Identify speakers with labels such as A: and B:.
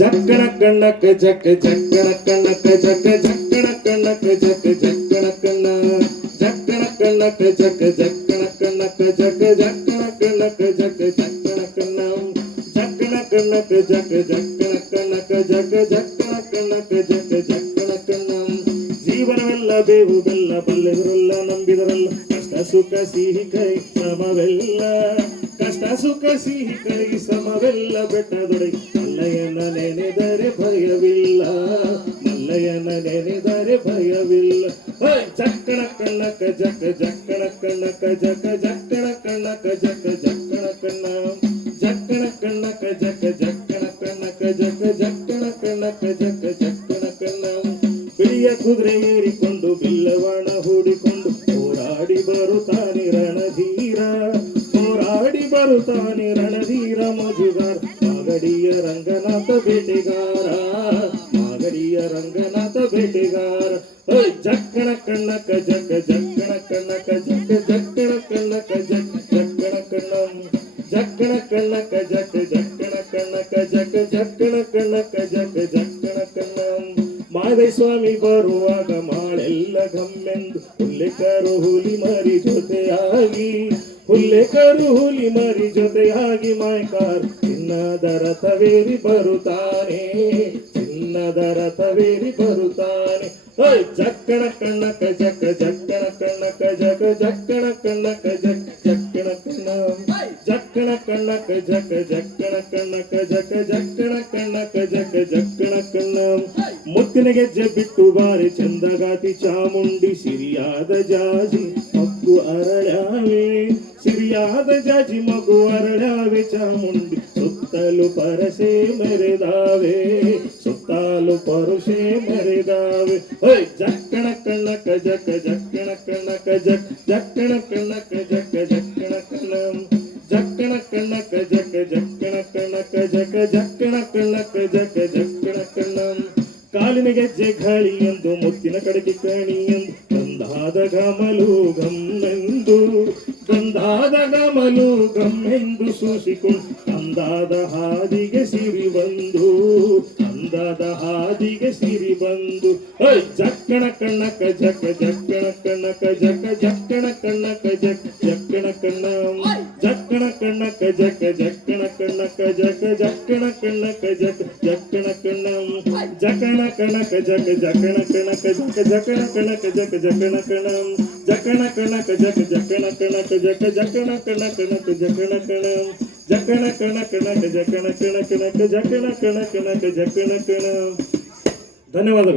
A: ಜಕ್ಕಣ ಕಣ್ಣಕ್ಕ ಜಕ್ಕ ಜಕ್ಕಣ ಕಣ್ಣಕ್ಕ ಜಕ್ಕ ಜಕ್ಕಣ ಕಣ್ಣಕ್ಕ ಜಕ್ಕ ಜಕ್ಕಣ ಕಣ್ಣ ಜಕ್ಕಣ ಕಣ್ಣಕ್ಕ ಜಕ್ಕ ಜಕ್ಕಣ ಕಣ್ಣಕ್ಕ ಜಕ್ಕ ಜಕ್ಕಣ ಕಣ್ಣಕ್ಕ ಜಕ್ಕ ಜಕ್ಕಣ ಕಣ್ಣ ಜಕ್ಕಣ ಕಣ್ಣಕ್ಕ ಜಕ್ಕ ಜಕ್ಕಣ ಕಣ್ಣಕ್ಕ ಜಕ್ಕ ಜಕ್ಕಣ ಕಣ್ಣಕ್ಕ ಜಕ್ಕ ಜಕ್ಕಣ ಕಣ್ಣ ಜೀವನವೆಲ್ಲ ಬೇವು ಬೆಲ್ಲ ಬಲ್ಲೆವರೆಲ್ಲ ನಂಬಿದರಲ್ಲ ಕಷ್ಟ ಸುಖ ಸಿಹಿ ಕೈ ಸಮವೆಲ್ಲ ಕಷ್ಟ ಸುಖ ಸಿಹಿ ಕೈ ಸಮವೆಲ್ಲ ಬೆಟ್ಟದೊಡೆ. ಮಲ್ಲಯ್ಯನ ನೆನೆದರೆ ಭಯವಿಲ್ಲ. ಮಲ್ಲಯ್ಯನ ನೆನೆದರೆ ಭಯವಿಲ್ಲ. ಹೋಯ್ ಚಕ್ಕಣ ಕಣ್ಣ ಕಜಕ ಜಕ್ಕಣ ಕಣ್ಣಕ್ಕ, ಜಕ್ಕ, ಜಕ್ಕಣ ಕಣ್ಣಕ್ಕ, ಜಕ್ಕ, ಜಕ್ಕಣ ಕಣ್ಣ. ಜಕ್ಕಣ ಕಣ್ಣಕ್ಕ, ಜಕ್ಕ, ಜಕ್ಕಣ ಕಣ್ಣಕ್ಕ, ಜಕ್ಕ, ಜಕ್ಕಣ ಕಣ್ಣಕ್ಕ, ಜಕ್ಕ, ಜಕ್ಕಣ ಕಣ್ಣ. ಬಿಳಿಯ ಕುದುರೆ ಏರಿಕೊಂಡು, ಬಿಲ್ಲವಾಣ ಹೂಡಿಕೊಂಡು ಹೋರಾಡಿ ಬರುತ್ತಾನೆ ಬರುತ್ತಾನೆ ರಣಧೀರ ಮಜುಗಾರ ಮಾಗಡಿಯ ರಂಗನಾಥ ಬೇಟೆಗಾರ ಮಾಗಡಿಯ ರಂಗನಾಥ ಬೇಟೆಗಾರ ಓಯ್ ಜಕ್ಕಣ ಕಣ್ಣಕ ಜಕ್ಕ ಜಕ್ಕಣ ಕಣ್ಣಕ ಜಕ್ಕ ಜಕ್ಕಣ ಕಣ್ಣಕ ಜಕ್ಕ ಜಕ್ಕಣ ಕಣ್ಣ ಜಕ್ಕಣ ಕಣ್ಣಕ ಜಕ್ಕ ಜಕ್ಕಣ ಕಣ್ಣಕ ಜಕ್ಕ ಜಕ್ಕಣ ಕಣ್ಣಕ ಜಕ್ಕ ಜಕ್ಕಣ ಕಣ್ಣ ಮಾದೇ ಸ್ವಾಮಿ ಬರುವಾಗ ಮಾಳೆಲ್ಲ ಗಮ್ಮೆಂದು ಹುಲ್ಲೆಕರು ಹುಲಿ ಮರಿ ಜೊತೆಯಾಗಿ ಹುಲ್ಲೆಕರು ಹುಲಿ ಮರಿ ಜೊತೆಯಾಗಿ ಮಾಯ್ಕಾರ್, ಚಿನ್ನದ ರಥವೇರಿ ಬರುತ್ತಾನೆ, ಚಿನ್ನದ ರಥವೇರಿ ಬರುತ್ತಾನೆ. ಓಯ್ ಜಕ್ಕಣ ಕಣ್ಣಕ ಜಕ ಜಕ್ಕಣ ಕಣ್ಣಕ ಜಕ ಜಕ್ಕಣ ಕಣ್ಣಕ ಜಕ್, ಜಕ್ಕಣ ಕಣ್ಣ. ಜಕ್ಕಣ ಕಣ್ಣಕ ಜಕ ಜಕ್ಕಣ ಕಣ್ಣಕ ಜಕ ಜಕ್ಕಣ ಕಣ್ಣಕ ಜಕ ಜಕ್ಕಣ ಕಣ್ಣ. ಮುತ್ತಿನ ಗೆಜ್ಜೆ ಬಿಟ್ಟು ಬಾರಿ ಚಂದಗಾತಿ ಚಾಮುಂಡಿ, ಸಿರಿಯಾದ ಜಾಜಿ. ಮಗ್ಗು ಅರಳಾವೆ ಸಿರಿಯಾದ ಜಾಜಿ ಮಗು ಅರಳಾವೆ ಚಾಮುಂಡಿ ಸುತ್ತಲು ಪರಸೆ ಮೆರೆದಾವೆ ಸುತ್ತಲು ಪರುಷೆ ಮೆರೆದಾವೆ ಓಯ್ ಜಕ್ಕಣ ಕಣ್ಣಕ ಜಕ ಜಕ್ಕಣ ಕಣ್ಣಕ ಜಕ್ ಜಕ್ಕಣ ಕಣ್ಣಕ ಜಕ ಜಕ್ಕಣ ಕಣ್ಣ ಜಕ್ಕಣ ಕಣ್ಣಕ ಜಕ ಜಕ್ಕಣ ಕಣ್ಣಕ ಜಕ ಜಕ್ಕಣ ಕಣ್ಣಕ ಜಕ ಜಕ್ಕಣ ಕಣ್ಣ ಕಾಲಿನ ಗೆಜ್ಜೆ ಗಾಳಿ ಎಂದು ಮುತ್ತಿನ ಕಡಕೆ ಕಣಿ ಎಂದು ಗಂಧಾದ ಗಮಲು ಗಮ್ಮೆಂದು ಗಂಧಾದ ಗಮಲು ಗಮ್ಮೆಂದು ಸೂಸಿಕೊಂಡು ಅಂದಾದ ಹಾದಿಗೆ ಸಿರಿ ಬಂದು ಅಂದಾದ ಹಾದಿಗೆ ಸಿರಿ ಬಂದು ಓಯ್ ಜಕ್ಕಣ ಕಣ್ಣಕ ಜಕ ಜಕ್ಕಣ ಕಣ್ಣಕ ಜಕ ಜಕ್ಕಣ ಕಣ್ಣಕ ಜಕ್ ಜಕ್ಕಣ ಕಣ್ಣ ಜಕ್ಕಣ ಕಣ್ಣಕ ಜಕ ಜಕ್ಕಣ ಕಣ್ಣಕ ಜಕ ಜಕ್ಕಣ ಕಣ್ಣಕ ಜಕ ಜಕ್ಕಣ ಕಣ್ಣ ಜಕಣ ಕಣಕ ಜಕ ಜಕಣ ಕಣಕ ಜಕ ಜಕಣ ಕಣಕ ಜಕ ಜಕಣ ಕಣ ಜಕಣ ಕಣಕ ಜಕ ಜಕಣ ಕಣಕ ಜಕ ಜಕಣ ಕಣ ಕಣಕ ಜಕಣ ಕಣ जकण कण कणक जकण कण कणक जकण कण कणक जकण कण धन्यवाद